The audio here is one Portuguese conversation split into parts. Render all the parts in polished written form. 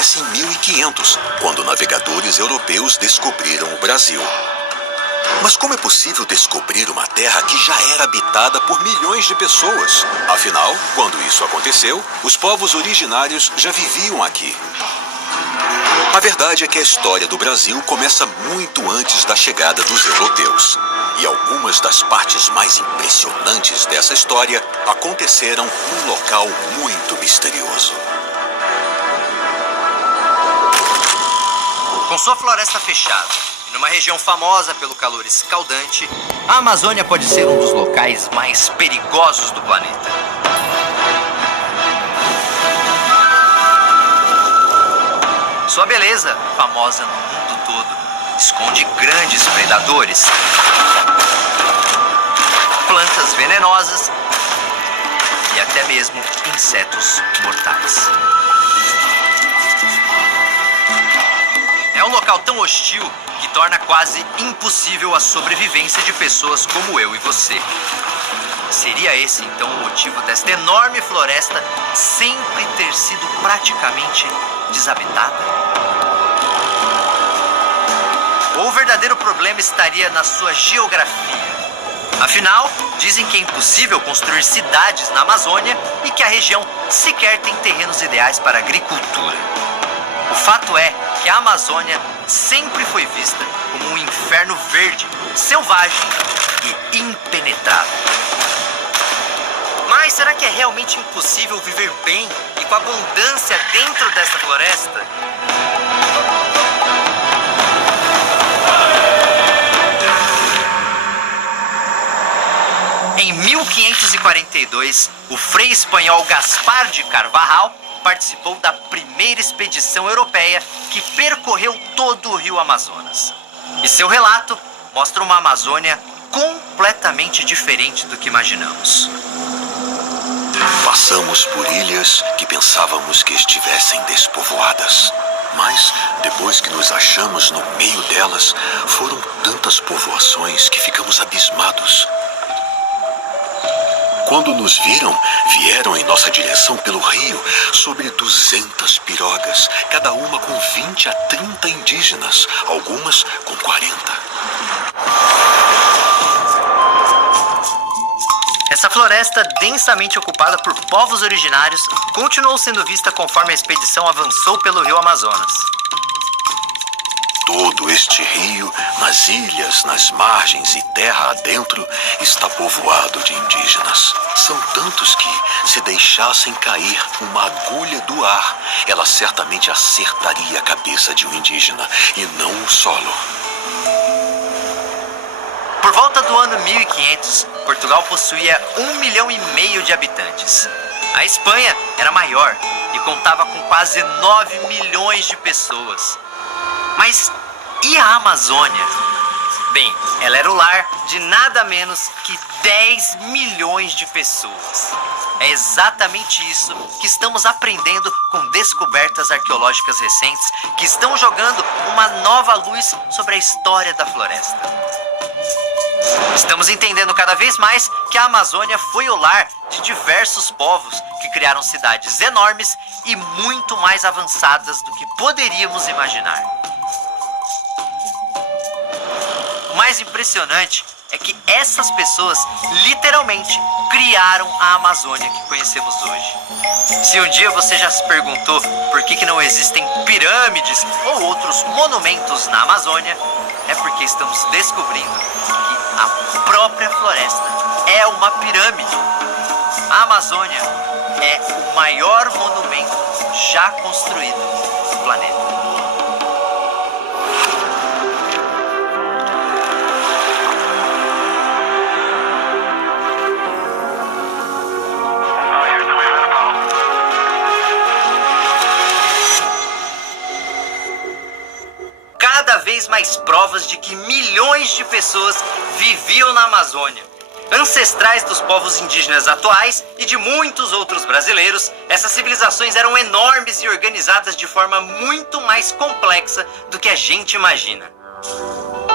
acontece em 1500, quando navegadores europeus descobriram o Brasil. Mas como é possível descobrir uma terra que já era habitada por milhões de pessoas? Afinal, quando isso aconteceu, os povos originários já viviam aqui. A verdade é que a história do Brasil começa muito antes da chegada dos europeus. E algumas das partes mais impressionantes dessa história aconteceram num local muito misterioso. Com sua floresta fechada e numa região famosa pelo calor escaldante, a Amazônia pode ser um dos locais mais perigosos do planeta. Sua beleza, famosa no mundo todo, esconde grandes predadores, plantas venenosas e até mesmo insetos mortais. É um local tão hostil que torna quase impossível a sobrevivência de pessoas como eu e você. Seria esse então o motivo desta enorme floresta sempre ter sido praticamente desabitada? Ou o verdadeiro problema estaria na sua geografia? Afinal, dizem que é impossível construir cidades na Amazônia e que a região sequer tem terrenos ideais para a agricultura. O fato é que a Amazônia sempre foi vista como um inferno verde, selvagem e impenetrável. Mas será que é realmente impossível viver bem e com abundância dentro dessa floresta? Em 1542, o frei espanhol Gaspar de Carvajal participou da primeira expedição europeia que percorreu todo o rio Amazonas. E seu relato mostra uma Amazônia completamente diferente do que imaginamos. Passamos por ilhas que pensávamos que estivessem despovoadas. Mas, depois que nos achamos no meio delas, foram tantas povoações que ficamos abismados. Quando nos viram, vieram em nossa direção pelo rio sobre 200 pirogas, cada uma com 20 a 30 indígenas, algumas com 40. Essa floresta, densamente ocupada por povos originários, continuou sendo vista conforme a expedição avançou pelo rio Amazonas. Todo este rio, nas ilhas, nas margens e terra adentro, está povoado de indígenas. São tantos que, se deixassem cair uma agulha do ar, ela certamente acertaria a cabeça de um indígena e não o solo. Por volta do ano 1500, Portugal possuía 1,5 milhão de habitantes. A Espanha era maior e contava com quase 9 milhões de pessoas. Mas e a Amazônia? Bem, ela era o lar de nada menos que 10 milhões de pessoas. É exatamente isso que estamos aprendendo com descobertas arqueológicas recentes que estão jogando uma nova luz sobre a história da floresta. Estamos entendendo cada vez mais que a Amazônia foi o lar de diversos povos que criaram cidades enormes e muito mais avançadas do que poderíamos imaginar. O mais impressionante é que essas pessoas literalmente criaram a Amazônia que conhecemos hoje. Se um dia você já se perguntou por que não existem pirâmides ou outros monumentos na Amazônia, é porque estamos descobrindo que a própria floresta é uma pirâmide. A Amazônia é o maior monumento já construído no planeta. Cada vez mais provas de que milhões de pessoas viviam na Amazônia. Ancestrais dos povos indígenas atuais e de muitos outros brasileiros, essas civilizações eram enormes e organizadas de forma muito mais complexa do que a gente imagina.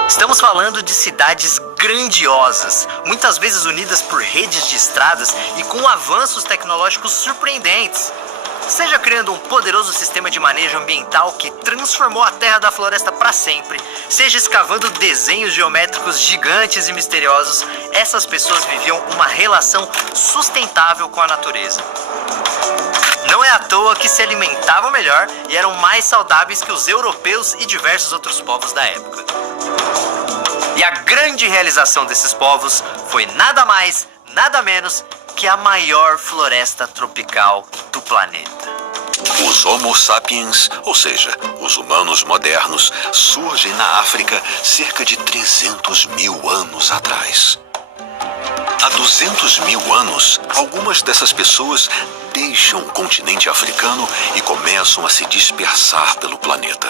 Estamos falando de cidades grandiosas, muitas vezes unidas por redes de estradas e com avanços tecnológicos surpreendentes. Seja criando um poderoso sistema de manejo ambiental que transformou a terra da floresta para sempre, seja escavando desenhos geométricos gigantes e misteriosos, essas pessoas viviam uma relação sustentável com a natureza. Não é à toa que se alimentavam melhor e eram mais saudáveis que os europeus e diversos outros povos da época. E a grande realização desses povos foi nada mais, nada menos que a maior floresta tropical do planeta. Os Homo sapiens, ou seja, os humanos modernos, surgem na África cerca de 300 mil anos atrás. Há 200 mil anos, algumas dessas pessoas deixam o continente africano e começam a se dispersar pelo planeta.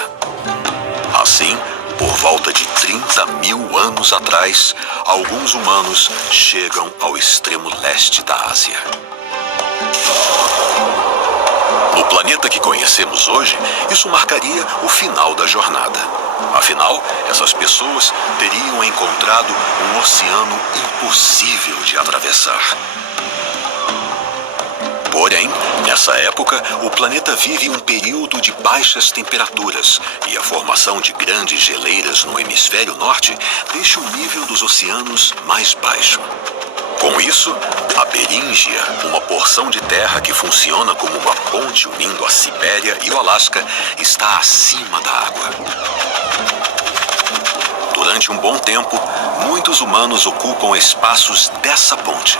Assim, por volta de 30 mil anos atrás, alguns humanos chegam ao extremo leste da Ásia. No planeta que conhecemos hoje, isso marcaria o final da jornada. Afinal, essas pessoas teriam encontrado um oceano impossível de atravessar. Porém, nessa época, o planeta vive um período de baixas temperaturas e a formação de grandes geleiras no hemisfério norte deixa o nível dos oceanos mais baixo. Com isso, a Beríngia, uma porção de terra que funciona como uma ponte unindo a Sibéria e o Alasca, está acima da água. Durante um bom tempo, muitos humanos ocupam espaços dessa ponte.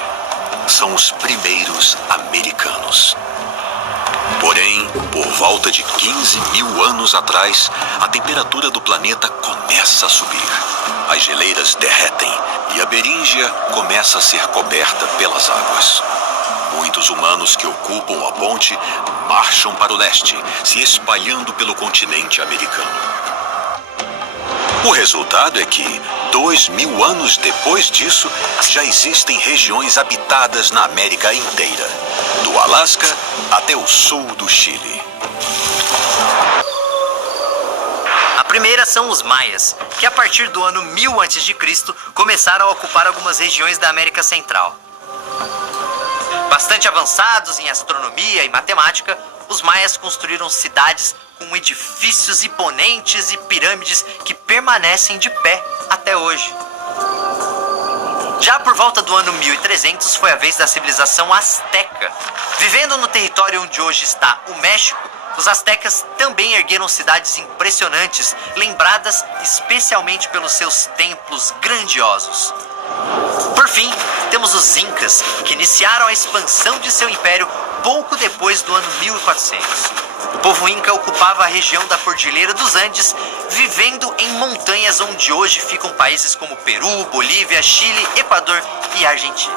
São os primeiros americanos. Porém, por volta de 15 mil anos atrás, a temperatura do planeta começa a subir. As geleiras derretem e a Beríngia começa a ser coberta pelas águas. Muitos humanos que ocupam a ponte marcham para o leste, se espalhando pelo continente americano. O resultado é que, 2000 anos depois disso, já existem regiões habitadas na América inteira, do Alasca até o sul do Chile. A primeira são os maias, que a partir do ano 1000 a.C. começaram a ocupar algumas regiões da América Central. Bastante avançados em astronomia e matemática, os maias construíram cidades com edifícios imponentes e pirâmides que permanecem de pé até hoje. Já por volta do ano 1300 foi a vez da civilização asteca. Vivendo no território onde hoje está o México, os astecas também ergueram cidades impressionantes, lembradas especialmente pelos seus templos grandiosos. Por fim, temos os incas, que iniciaram a expansão de seu império pouco depois do ano 1400. O povo inca ocupava a região da Cordilheira dos Andes, vivendo em montanhas onde hoje ficam países como Peru, Bolívia, Chile, Equador e Argentina.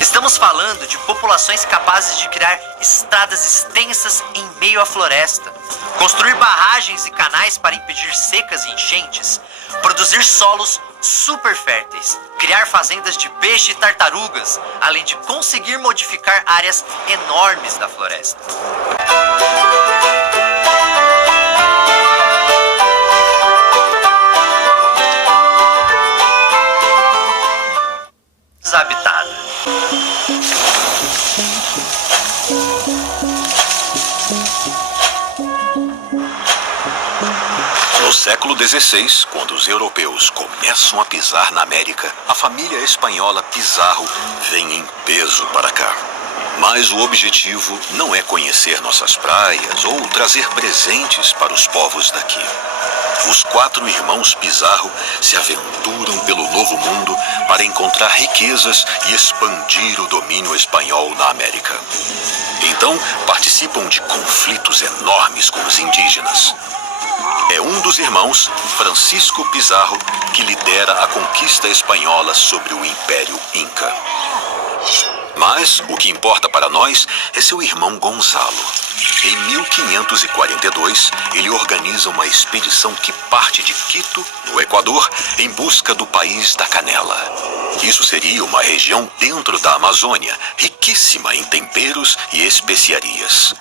Estamos falando de populações capazes de criar estradas extensas em meio à floresta, construir barragens e canais para impedir secas e enchentes, produzir solos super férteis, criar fazendas de peixe e tartarugas, além de conseguir modificar áreas enormes da floresta. Desabitada. No século XVI, quando os europeus começam a pisar na América, a família espanhola Pizarro vem em peso para cá. Mas o objetivo não é conhecer nossas praias ou trazer presentes para os povos daqui. Os 4 irmãos Pizarro se aventuram pelo Novo Mundo para encontrar riquezas e expandir o domínio espanhol na América. Então, participam de conflitos enormes com os indígenas. É um dos irmãos, Francisco Pizarro, que lidera a conquista espanhola sobre o Império Inca. Mas o que importa para nós é seu irmão Gonzalo. Em 1542, ele organiza uma expedição que parte de Quito, no Equador, em busca do país da canela. Isso seria uma região dentro da Amazônia, riquíssima em temperos e especiarias.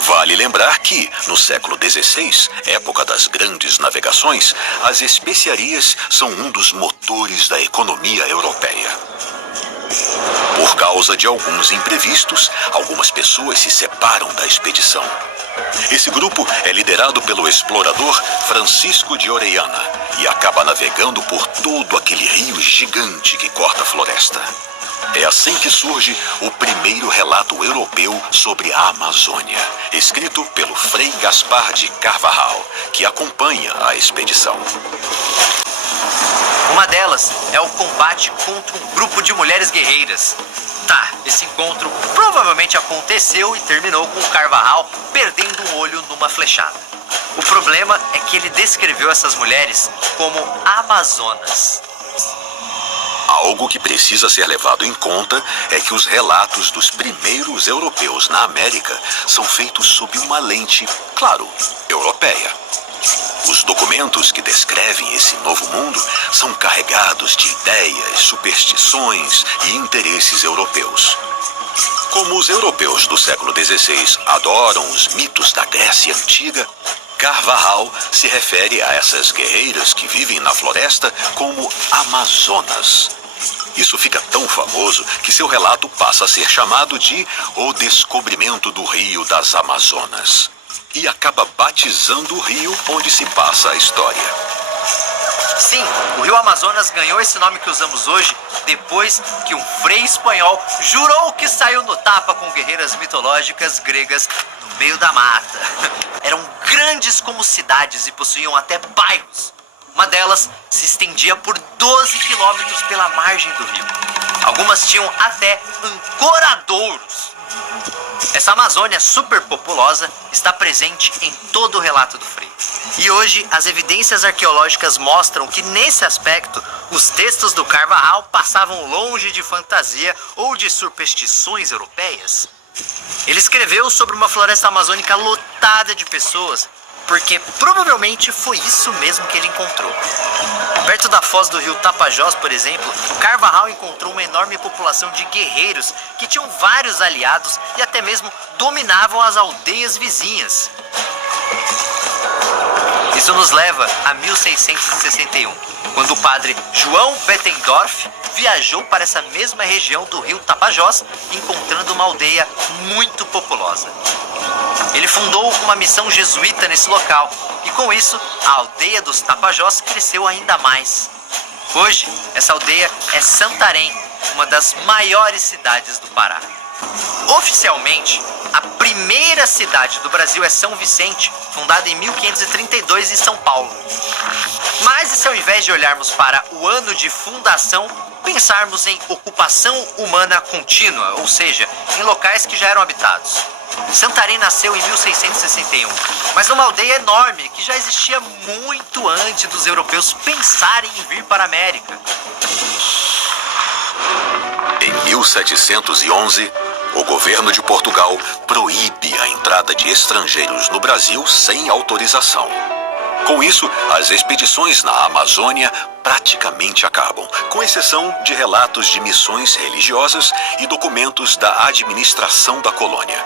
Vale lembrar que, no século XVI, época das grandes navegações, as especiarias são um dos motores da economia europeia. Por causa de alguns imprevistos, algumas pessoas se separam da expedição. Esse grupo é liderado pelo explorador Francisco de Orellana e acaba navegando por todo aquele rio gigante que corta a floresta. É assim que surge o primeiro relato europeu sobre a Amazônia, escrito pelo Frei Gaspar de Carvajal, que acompanha a expedição. Uma delas é o combate contra um grupo de mulheres guerreiras. Tá, esse encontro provavelmente aconteceu e terminou com o Carvajal perdendo um olho numa flechada. O problema é que ele descreveu essas mulheres como amazonas. Algo que precisa ser levado em conta é que os relatos dos primeiros europeus na América são feitos sob uma lente, claro, europeia. Os documentos que descrevem esse novo mundo são carregados de ideias, superstições e interesses europeus. Como os europeus do século XVI adoram os mitos da Grécia Antiga, Carvajal se refere a essas guerreiras que vivem na floresta como amazonas. Isso fica tão famoso que seu relato passa a ser chamado de O Descobrimento do Rio das Amazonas. E acaba batizando o rio onde se passa a história. Sim, o rio Amazonas ganhou esse nome que usamos hoje depois que um frei espanhol jurou que saiu no tapa com guerreiras mitológicas gregas no meio da mata. Eram grandes como cidades e possuíam até bairros. Uma delas se estendia por 12 quilômetros pela margem do rio. Algumas tinham até ancoradouros. Essa Amazônia super populosa está presente em todo o relato do Frei. E hoje as evidências arqueológicas mostram que nesse aspecto os textos do Carvajal passavam longe de fantasia ou de superstições europeias. Ele escreveu sobre uma floresta amazônica lotada de pessoas, porque provavelmente foi isso mesmo que ele encontrou. Perto da foz do rio Tapajós, por exemplo, Carvajal encontrou uma enorme população de guerreiros que tinham vários aliados e até mesmo dominavam as aldeias vizinhas. Isso nos leva a 1661, quando o padre João Bettendorf viajou para essa mesma região do rio Tapajós, encontrando uma aldeia muito populosa. Ele fundou uma missão jesuíta nesse local e com isso a aldeia dos Tapajós cresceu ainda mais. Hoje, essa aldeia é Santarém, uma das maiores cidades do Pará. Oficialmente, a primeira cidade do Brasil é São Vicente, fundada em 1532 em São Paulo. Mas e se ao invés de olharmos para o ano de fundação, pensarmos em ocupação humana contínua, ou seja, em locais que já eram habitados? Santarém nasceu em 1661, mas numa aldeia enorme que já existia muito antes dos europeus pensarem em vir para a América. Em 1711, o governo de Portugal proíbe a entrada de estrangeiros no Brasil sem autorização. Com isso, as expedições na Amazônia praticamente acabam, com exceção de relatos de missões religiosas e documentos da administração da colônia.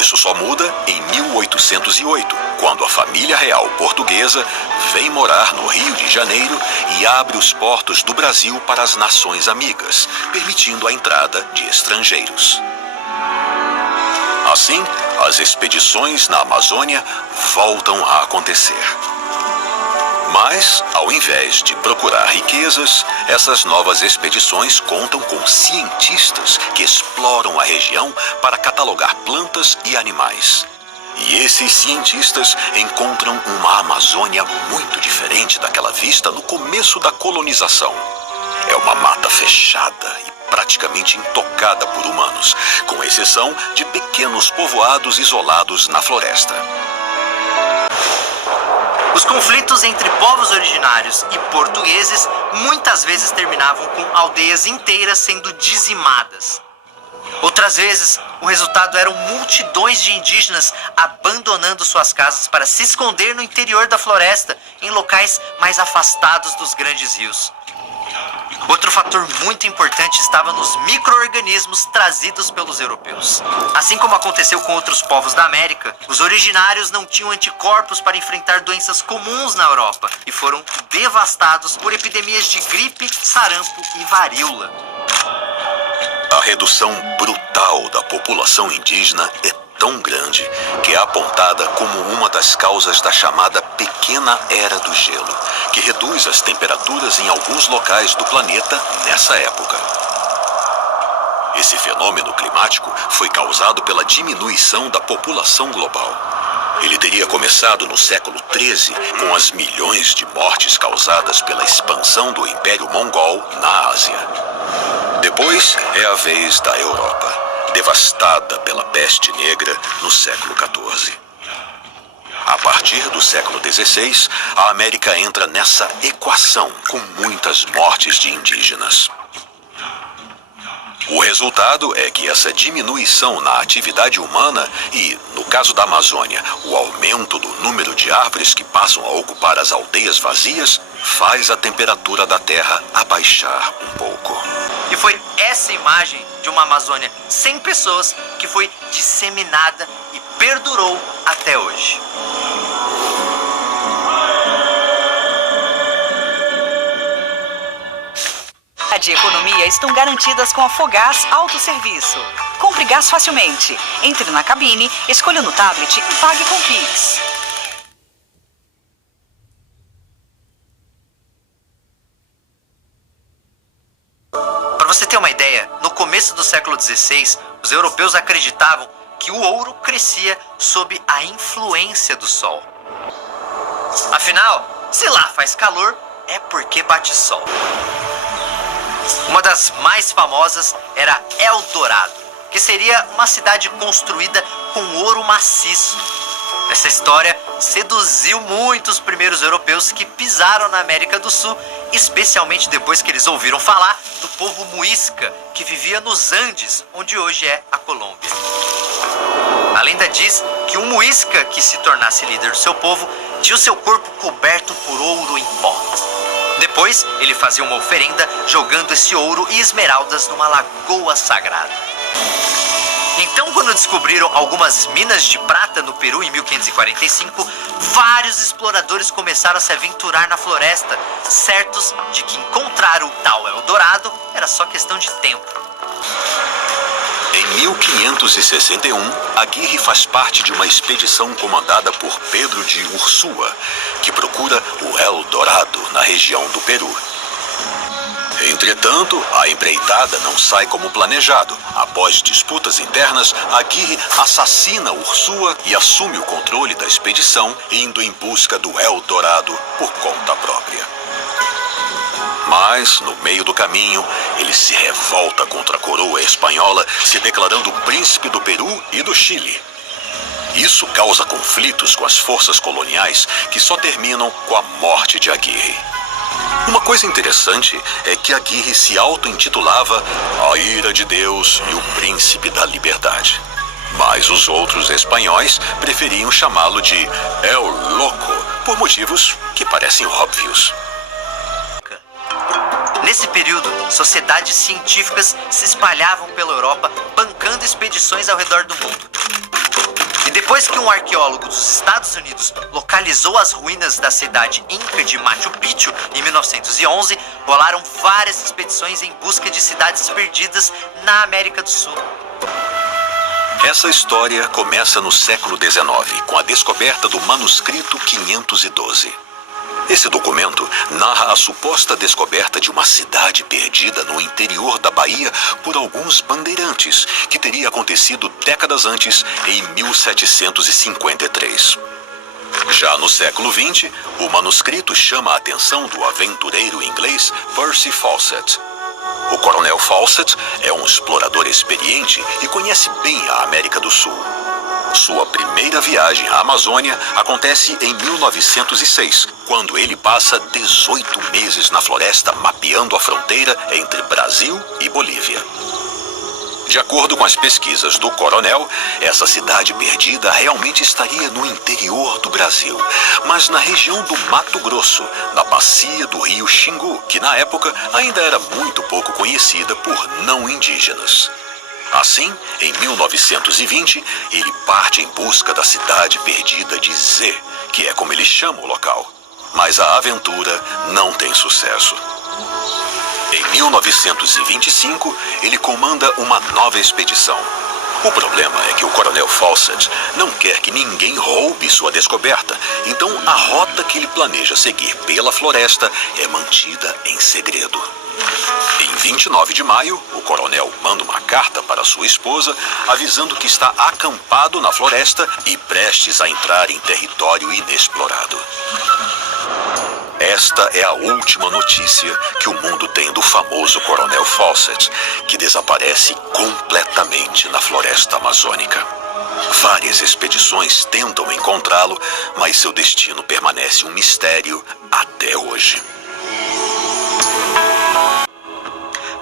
Isso só muda em 1808, quando a família real portuguesa vem morar no Rio de Janeiro e abre os portos do Brasil para as nações amigas, permitindo a entrada de estrangeiros. Assim, as expedições na Amazônia voltam a acontecer. Mas, ao invés de procurar riquezas, essas novas expedições contam com cientistas que exploram a região para catalogar plantas e animais. E esses cientistas encontram uma Amazônia muito diferente daquela vista no começo da colonização. É uma mata fechada e praticamente intocada por humanos, com exceção de pequenos povoados isolados na floresta. Os conflitos entre povos originários e portugueses muitas vezes terminavam com aldeias inteiras sendo dizimadas. Outras vezes, o resultado eram multidões de indígenas abandonando suas casas para se esconder no interior da floresta, em locais mais afastados dos grandes rios. Outro fator muito importante estava nos micro-organismos trazidos pelos europeus. Assim como aconteceu com outros povos da América, os originários não tinham anticorpos para enfrentar doenças comuns na Europa e foram devastados por epidemias de gripe, sarampo e varíola. redução brutal da população indígena é tão grande que é apontada como uma das causas da chamada Pequena Era do Gelo, que reduz as temperaturas em alguns locais do planeta nessa época. Esse fenômeno climático foi causado pela diminuição da população global. Ele teria começado no século XIII, com as milhões de mortes causadas pela expansão do Império Mongol na Ásia. Depois é a vez da Europa, devastada pela peste negra no século XIV. A partir do século XVI, a América entra nessa equação, com muitas mortes de indígenas. O resultado é que essa diminuição na atividade humana e, no caso da Amazônia, o aumento do número de árvores que passam a ocupar as aldeias vazias, faz a temperatura da Terra abaixar um pouco. E foi essa imagem de uma Amazônia sem pessoas que foi disseminada e perdurou até hoje. De economia estão garantidas com a Fogás Autosserviço. Compre gás facilmente. Entre na cabine, escolha no tablet e pague com Pix. Para você ter uma ideia, no começo do século XVI, os europeus acreditavam que o ouro crescia sob a influência do sol. Afinal, se lá faz calor, é porque bate sol. Uma das mais famosas era Eldorado, que seria uma cidade construída com ouro maciço. Essa história seduziu muitos primeiros europeus que pisaram na América do Sul, especialmente depois que eles ouviram falar do povo muisca, que vivia nos Andes, onde hoje é a Colômbia. A lenda diz que um muisca que se tornasse líder do seu povo tinha o seu corpo coberto por ouro em pó. Depois, ele fazia uma oferenda jogando esse ouro e esmeraldas numa lagoa sagrada. Então, quando descobriram algumas minas de prata no Peru em 1545, vários exploradores começaram a se aventurar na floresta, certos de que encontrar o tal Eldorado era só questão de tempo. Em 1561, Aguirre faz parte de uma expedição comandada por Pedro de Ursúa, que procura o Eldorado na região do Peru. Entretanto, a empreitada não sai como planejado. Após disputas internas, Aguirre assassina Ursúa e assume o controle da expedição, indo em busca do Eldorado por conta própria. Mas, no meio do caminho, ele se revolta contra a coroa espanhola, se declarando príncipe do Peru e do Chile. Isso causa conflitos com as forças coloniais que só terminam com a morte de Aguirre. Uma coisa interessante é que Aguirre se auto-intitulava a ira de Deus e o príncipe da liberdade. Mas os outros espanhóis preferiam chamá-lo de El Loco, por motivos que parecem óbvios. Nesse período, sociedades científicas se espalhavam pela Europa, bancando expedições ao redor do mundo. E depois que um arqueólogo dos Estados Unidos localizou as ruínas da cidade inca de Machu Picchu em 1911, rolaram várias expedições em busca de cidades perdidas na América do Sul. Essa história começa no século XIX, com a descoberta do manuscrito 512. Esse documento narra a suposta descoberta de uma cidade perdida no interior da Bahia por alguns bandeirantes, que teria acontecido décadas antes, em 1753. Já no século XX, o manuscrito chama a atenção do aventureiro inglês Percy Fawcett. O coronel Fawcett é um explorador experiente e conhece bem a América do Sul. Sua primeira viagem à Amazônia acontece em 1906, quando ele passa 18 meses na floresta mapeando a fronteira entre Brasil e Bolívia. De acordo com as pesquisas do coronel, essa cidade perdida realmente estaria no interior do Brasil, mas na região do Mato Grosso, na bacia do rio Xingu, que na época ainda era muito pouco conhecida por não indígenas. Assim, em 1920, ele parte em busca da cidade perdida de Zé, que é como ele chama o local. Mas a aventura não tem sucesso. Em 1925, ele comanda uma nova expedição. O problema é que o Coronel Fawcett não quer que ninguém roube sua descoberta, então a rota que ele planeja seguir pela floresta é mantida em segredo. Em 29 de maio, o coronel manda uma carta para sua esposa avisando que está acampado na floresta e prestes a entrar em território inexplorado. Esta é a última notícia que o mundo tem do famoso Coronel Fawcett, que desaparece completamente na floresta amazônica. Várias expedições tentam encontrá-lo, mas seu destino permanece um mistério até hoje.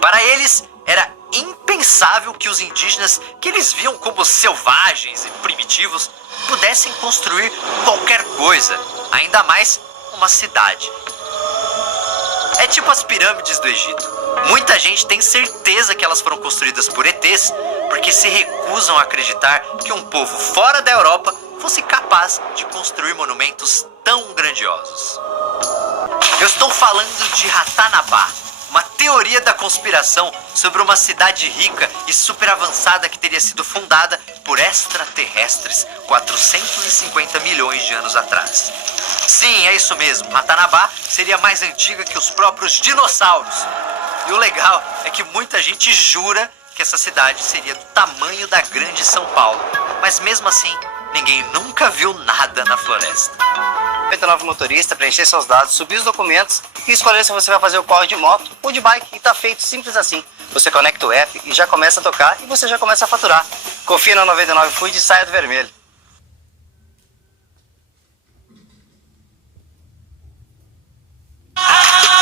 Para eles, era impensável que os indígenas, que eles viam como selvagens e primitivos, pudessem construir qualquer coisa, ainda mais uma cidade. É tipo as pirâmides do Egito. Muita gente tem certeza que elas foram construídas por ETs porque se recusam a acreditar que um povo fora da Europa fosse capaz de construir monumentos tão grandiosos. Eu estou falando de Ratanabá, uma teoria da conspiração sobre uma cidade rica e super avançada que teria sido fundada por extraterrestres 450 milhões de anos atrás. Sim, é isso mesmo. Ratanabá seria mais antiga que os próprios dinossauros. E o legal é que muita gente jura que essa cidade seria do tamanho da grande São Paulo. Mas mesmo assim, ninguém nunca viu nada na floresta. 99 motorista, preencher seus dados, subir os documentos e escolher se você vai fazer o corre de moto ou de bike. E tá feito simples assim. Você conecta o app e já começa a tocar e você já começa a faturar. Confia no 99 Food e saia do vermelho.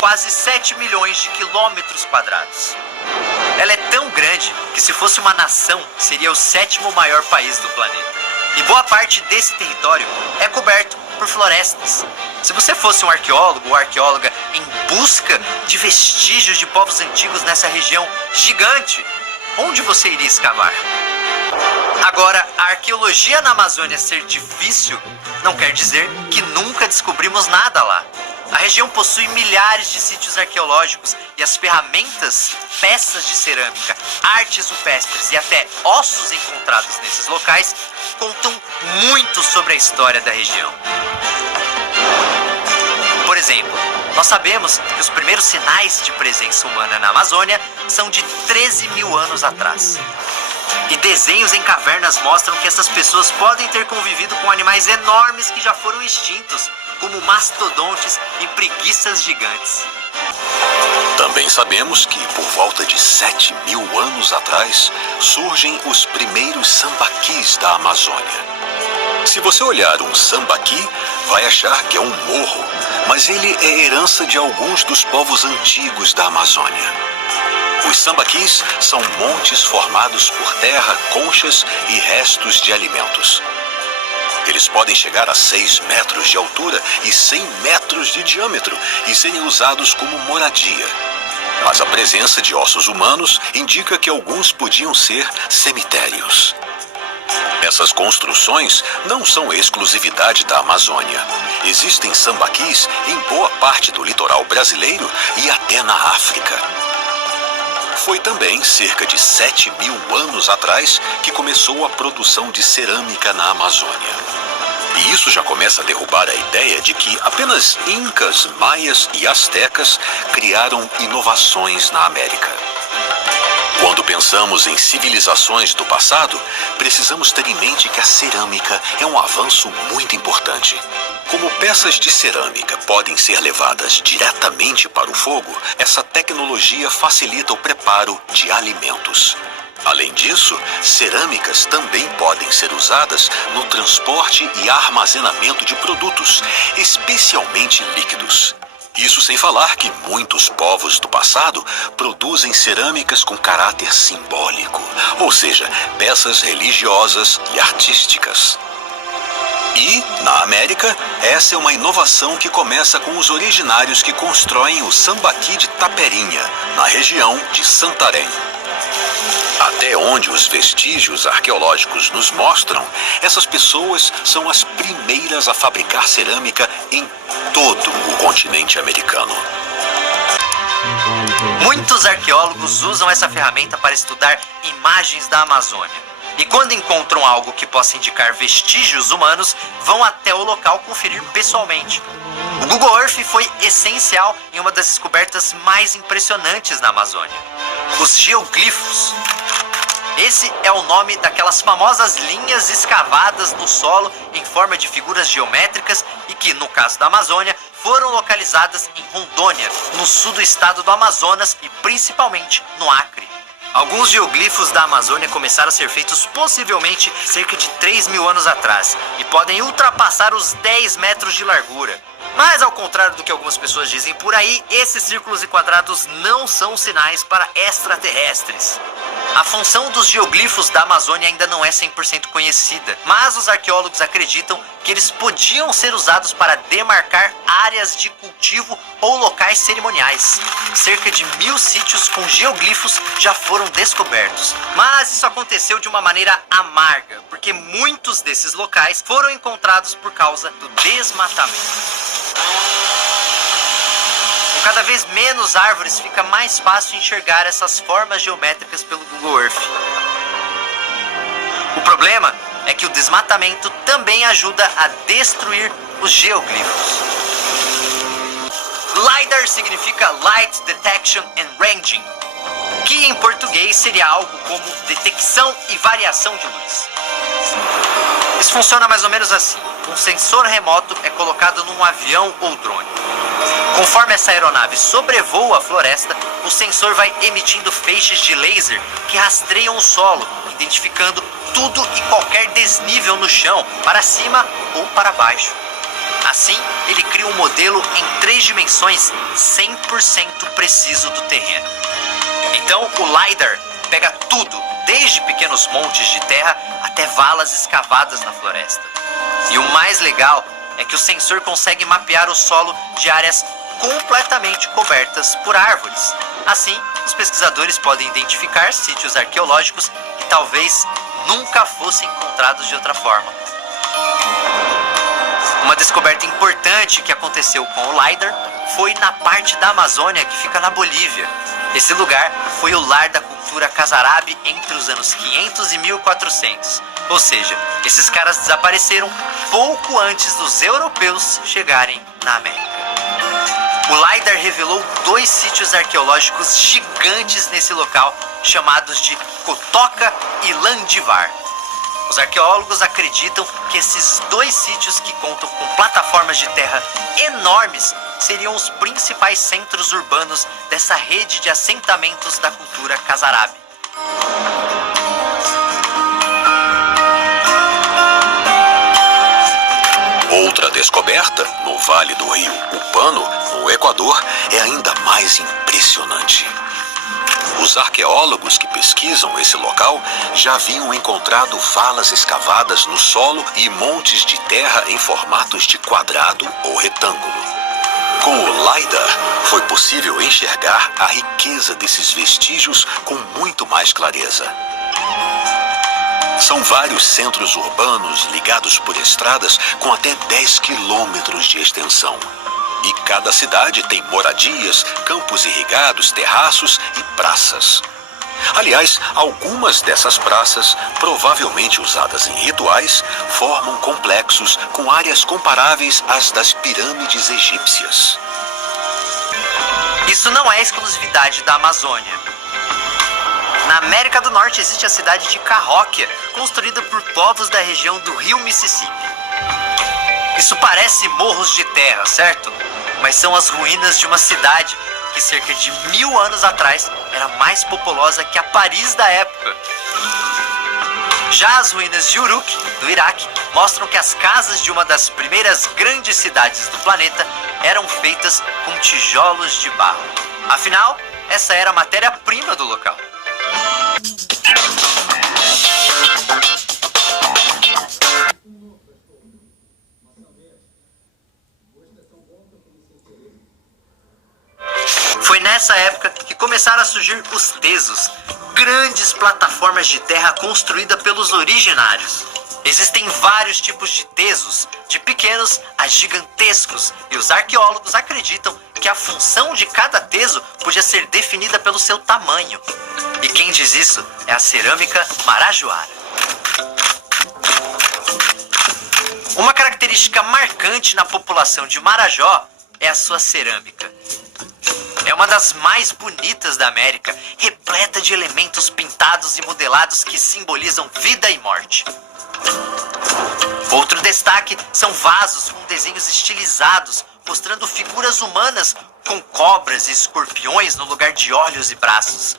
Quase 7 milhões de quilômetros quadrados. Ela é tão grande que, se fosse uma nação, seria o 7º maior país do planeta. E boa parte desse território é coberto por florestas. Se você fosse um arqueólogo ou arqueóloga em busca de vestígios de povos antigos nessa região gigante, onde você iria escavar? Agora, a arqueologia na Amazônia ser difícil não quer dizer que nunca descobrimos nada lá. A região possui milhares de sítios arqueológicos e as ferramentas, peças de cerâmica, artes rupestres e até ossos encontrados nesses locais contam muito sobre a história da região. Por exemplo, nós sabemos que os primeiros sinais de presença humana na Amazônia são de 13 mil anos atrás. E desenhos em cavernas mostram que essas pessoas podem ter convivido com animais enormes que já foram extintos, como mastodontes e preguiças gigantes. Também sabemos que, por volta de 7 mil anos atrás, surgem os primeiros sambaquis da Amazônia. Se você olhar um sambaqui, vai achar que é um morro, mas ele é herança de alguns dos povos antigos da Amazônia. Os sambaquis são montes formados por terra, conchas e restos de alimentos. Eles podem chegar a 6 metros de altura e 100 metros de diâmetro e serem usados como moradia. Mas a presença de ossos humanos indica que alguns podiam ser cemitérios. Essas construções não são exclusividade da Amazônia. Existem sambaquis em boa parte do litoral brasileiro e até na África. Foi também cerca de 7 mil anos atrás que começou a produção de cerâmica na Amazônia. E isso já começa a derrubar a ideia de que apenas incas, maias e astecas criaram inovações na América. Quando pensamos em civilizações do passado, precisamos ter em mente que a cerâmica é um avanço muito importante. Como peças de cerâmica podem ser levadas diretamente para o fogo, essa tecnologia facilita o preparo de alimentos. Além disso, cerâmicas também podem ser usadas no transporte e armazenamento de produtos, especialmente líquidos. Isso sem falar que muitos povos do passado produzem cerâmicas com caráter simbólico, ou seja, peças religiosas e artísticas. E, na América, essa é uma inovação que começa com os originários que constroem o sambaqui de Taperinha, na região de Santarém. Até onde os vestígios arqueológicos nos mostram, essas pessoas são as primeiras a fabricar cerâmica em todo o continente americano. Muitos arqueólogos usam essa ferramenta para estudar imagens da Amazônia. E quando encontram algo que possa indicar vestígios humanos, vão até o local conferir pessoalmente. O Google Earth foi essencial em uma das descobertas mais impressionantes na Amazônia: os geoglifos. Esse é o nome daquelas famosas linhas escavadas no solo em forma de figuras geométricas e que, no caso da Amazônia, foram localizadas em Rondônia, no sul do estado do Amazonas e principalmente no Acre. Alguns geoglifos da Amazônia começaram a ser feitos possivelmente cerca de 3.000 anos atrás e podem ultrapassar os 10 metros de largura. Mas, ao contrário do que algumas pessoas dizem por aí, esses círculos e quadrados não são sinais para extraterrestres. A função dos geoglifos da Amazônia ainda não é 100% conhecida, mas os arqueólogos acreditam que eles podiam ser usados para demarcar áreas de cultivo ou locais cerimoniais. Cerca de 1.000 sítios com geoglifos já foram descobertos, mas isso aconteceu de uma maneira amarga, porque muitos desses locais foram encontrados por causa do desmatamento. Com cada vez menos árvores, fica mais fácil enxergar essas formas geométricas pelo Google Earth. O problema é que o desmatamento também ajuda a destruir os geoglifos. LiDAR significa Light Detection and Ranging, que em português seria algo como detecção e variação de luz. Isso funciona mais ou menos assim: um sensor remoto é colocado num avião ou drone. Conforme essa aeronave sobrevoa a floresta, o sensor vai emitindo feixes de laser que rastreiam o solo, identificando tudo e qualquer desnível no chão, para cima ou para baixo. Assim, ele cria um modelo em 3 dimensões 100% preciso do terreno. Então, o LiDAR pega tudo, desde pequenos montes de terra até valas escavadas na floresta. E o mais legal é que o sensor consegue mapear o solo de áreas completamente cobertas por árvores. Assim, os pesquisadores podem identificar sítios arqueológicos que talvez nunca fossem encontrados de outra forma. Uma descoberta importante que aconteceu com o LiDAR foi na parte da Amazônia que fica na Bolívia. Esse lugar foi o lar da cultura Casarabe entre os anos 500 e 1400. Ou seja, esses caras desapareceram pouco antes dos europeus chegarem na América. O LiDAR revelou 2 sítios arqueológicos gigantes nesse local, chamados de Cotoca e Landivar. Os arqueólogos acreditam que esses 2 sítios, que contam com plataformas de terra enormes, seriam os principais centros urbanos dessa rede de assentamentos da cultura Casarabe. Outra descoberta, no Vale do Rio Upano, no Equador, é ainda mais impressionante. Os arqueólogos que pesquisam esse local já haviam encontrado valas escavadas no solo e montes de terra em formatos de quadrado ou retângulo. Com o LiDAR, foi possível enxergar a riqueza desses vestígios com muito mais clareza. São vários centros urbanos ligados por estradas com até 10 quilômetros de extensão. E cada cidade tem moradias, campos irrigados, terraços e praças. Aliás, algumas dessas praças, provavelmente usadas em rituais, formam complexos com áreas comparáveis às das pirâmides egípcias. Isso não é exclusividade da Amazônia. Na América do Norte existe a cidade de Cahokia, construída por povos da região do rio Mississippi. Isso parece morros de terra, certo? Mas são as ruínas de uma cidade que cerca de 1000 anos atrás era mais populosa que a Paris da época. Já as ruínas de Uruk, no Iraque, mostram que as casas de uma das primeiras grandes cidades do planeta eram feitas com tijolos de barro. Afinal, essa era a matéria-prima do local. Foi nessa época que começaram a surgir os tesos, grandes plataformas de terra construídas pelos originários. Existem vários tipos de tesos, de pequenos a gigantescos, e os arqueólogos acreditam que a função de cada teso podia ser definida pelo seu tamanho. E quem diz isso é a cerâmica marajoara. Uma característica marcante na população de Marajó é a sua cerâmica. É uma das mais bonitas da América, repleta de elementos pintados e modelados que simbolizam vida e morte. Outro destaque são vasos com desenhos estilizados, mostrando figuras humanas com cobras e escorpiões no lugar de olhos e braços.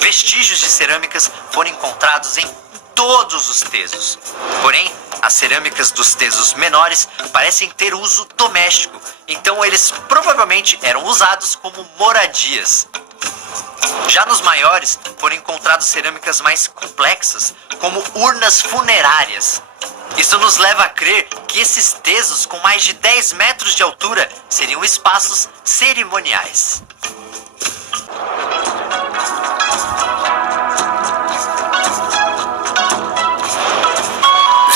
Vestígios de cerâmicas foram encontrados em todos os tesos. Porém, as cerâmicas dos tesos menores parecem ter uso doméstico, então eles provavelmente eram usados como moradias. Já nos maiores, foram encontradas cerâmicas mais complexas, como urnas funerárias. Isso nos leva a crer que esses tesos com mais de 10 metros de altura seriam espaços cerimoniais.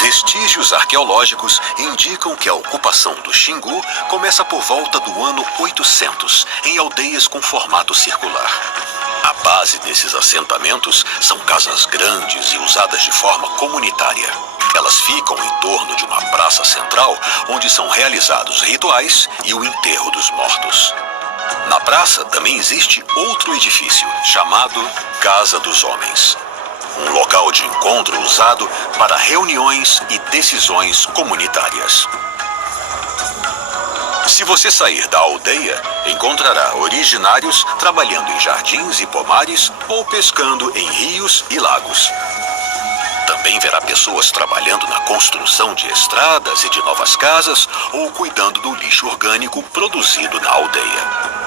Vestígios arqueológicos indicam que a ocupação do Xingu começa por volta do ano 800, em aldeias com formato circular. A base desses assentamentos são casas grandes e usadas de forma comunitária. Elas ficam em torno de uma praça central, onde são realizados rituais e o enterro dos mortos. Na praça também existe outro edifício, chamado Casa dos Homens. Um local de encontro usado para reuniões e decisões comunitárias. Se você sair da aldeia, encontrará originários trabalhando em jardins e pomares ou pescando em rios e lagos. Também verá pessoas trabalhando na construção de estradas e de novas casas ou cuidando do lixo orgânico produzido na aldeia.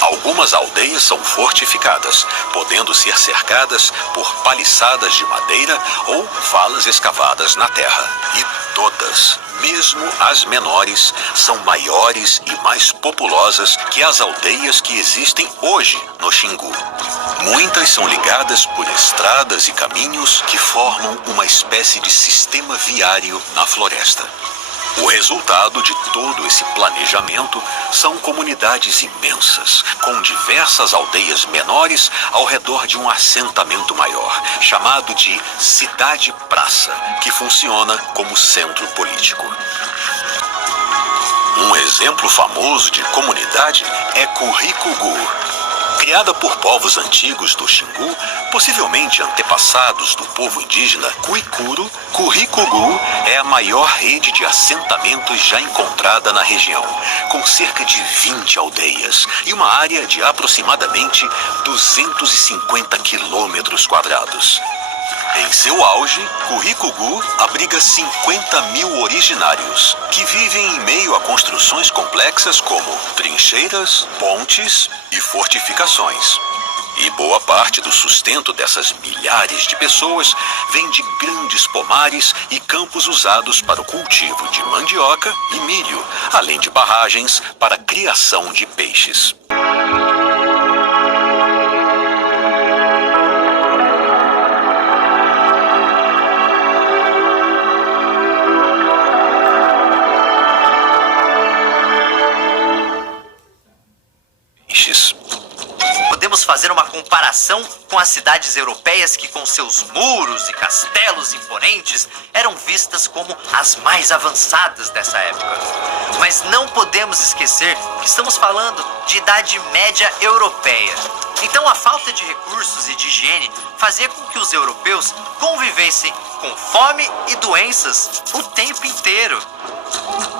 Algumas aldeias são fortificadas, podendo ser cercadas por paliçadas de madeira ou valas escavadas na terra. E todas, mesmo as menores, são maiores e mais populosas que as aldeias que existem hoje no Xingu. Muitas são ligadas por estradas e caminhos que formam uma espécie de sistema viário na floresta. O resultado de todo esse planejamento são comunidades imensas, com diversas aldeias menores ao redor de um assentamento maior, chamado de cidade-praça, que funciona como centro político. Um exemplo famoso de comunidade é Curricugu. Criada por povos antigos do Xingu, possivelmente antepassados do povo indígena Cuicuro, Curricugu é a maior rede de assentamentos já encontrada na região, com cerca de 20 aldeias e uma área de aproximadamente 250 quilômetros quadrados. Em seu auge, Curricugu abriga 50 mil originários, que vivem em meio a construções complexas como trincheiras, pontes e fortificações. E boa parte do sustento dessas milhares de pessoas vem de grandes pomares e campos usados para o cultivo de mandioca e milho, além de barragens para a criação de peixes. Podemos fazer uma comparação com as cidades europeias que, com seus muros e castelos imponentes, eram vistas como as mais avançadas dessa época. Mas não podemos esquecer que estamos falando de Idade Média Europeia. Então a falta de recursos e de higiene fazia com que os europeus convivessem com fome e doenças o tempo inteiro.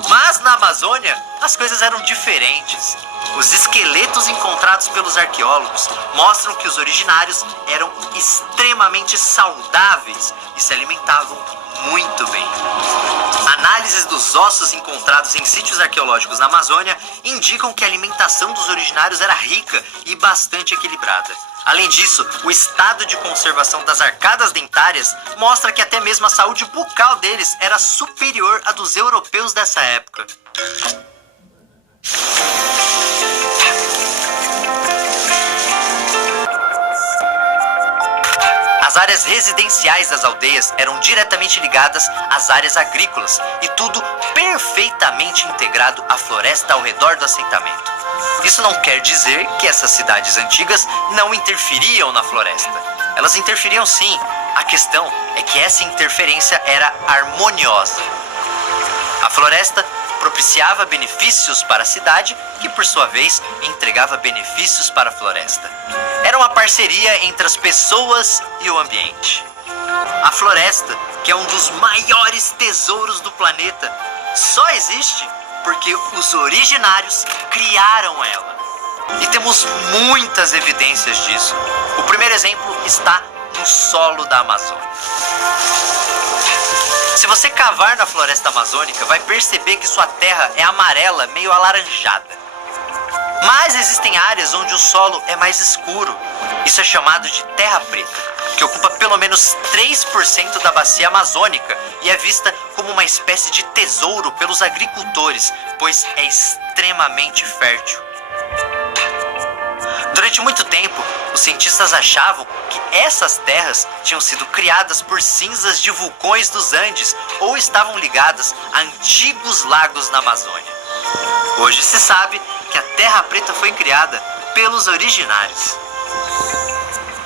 Mas na Amazônia, as coisas eram diferentes. Os esqueletos encontrados pelos arqueólogos mostram que os originários eram extremamente saudáveis e se alimentavam muito bem. Análises dos ossos encontrados em sítios arqueológicos na Amazônia indicam que a alimentação dos originários era rica e bastante equilibrada. Além disso, o estado de conservação das arcadas dentárias mostra que até mesmo a saúde bucal deles era superior à dos europeus dessa época. As áreas residenciais das aldeias eram diretamente ligadas às áreas agrícolas e tudo perfeitamente estritamente integrado à floresta ao redor do assentamento. Isso não quer dizer que essas cidades antigas não interferiam na floresta. Elas interferiam sim. A questão é que essa interferência era harmoniosa. A floresta propiciava benefícios para a cidade, que por sua vez entregava benefícios para a floresta. Era uma parceria entre as pessoas e o ambiente. A floresta, que é um dos maiores tesouros do planeta, só existe porque os originários criaram ela. E temos muitas evidências disso. O primeiro exemplo está no solo da Amazônia. Se você cavar na floresta amazônica, vai perceber que sua terra é amarela, meio alaranjada. Mas existem áreas onde o solo é mais escuro. Isso é chamado de terra preta, que ocupa pelo menos 3% da bacia amazônica e é vista como uma espécie de tesouro pelos agricultores, pois é extremamente fértil. Durante muito tempo, os cientistas achavam que essas terras tinham sido criadas por cinzas de vulcões dos Andes ou estavam ligadas a antigos lagos na Amazônia. Hoje se sabe que a Terra Preta foi criada pelos originários.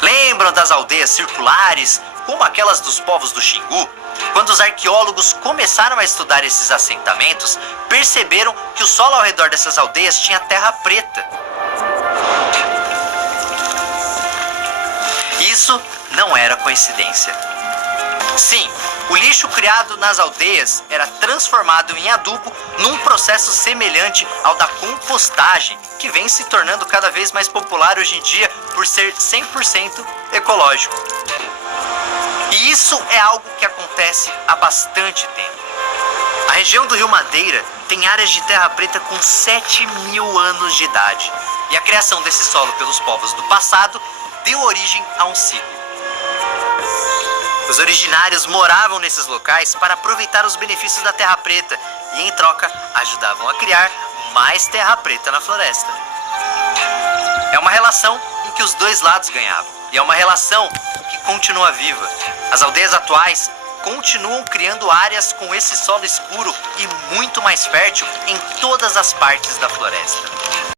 Lembram das aldeias circulares, como aquelas dos povos do Xingu? Quando os arqueólogos começaram a estudar esses assentamentos, perceberam que o solo ao redor dessas aldeias tinha terra preta. Isso não era coincidência. Sim, o lixo criado nas aldeias era transformado em adubo num processo semelhante ao da compostagem, que vem se tornando cada vez mais popular hoje em dia por ser 100% ecológico. E isso é algo que acontece há bastante tempo. A região do Rio Madeira tem áreas de terra preta com 7.000 anos de idade. E a criação desse solo pelos povos do passado deu origem a um ciclo. Os originários moravam nesses locais para aproveitar os benefícios da terra preta e, em troca, ajudavam a criar mais terra preta na floresta. É uma relação em que os dois lados ganhavam, e é uma relação que continua viva. As aldeias atuais continuam criando áreas com esse solo escuro e muito mais fértil em todas as partes da floresta.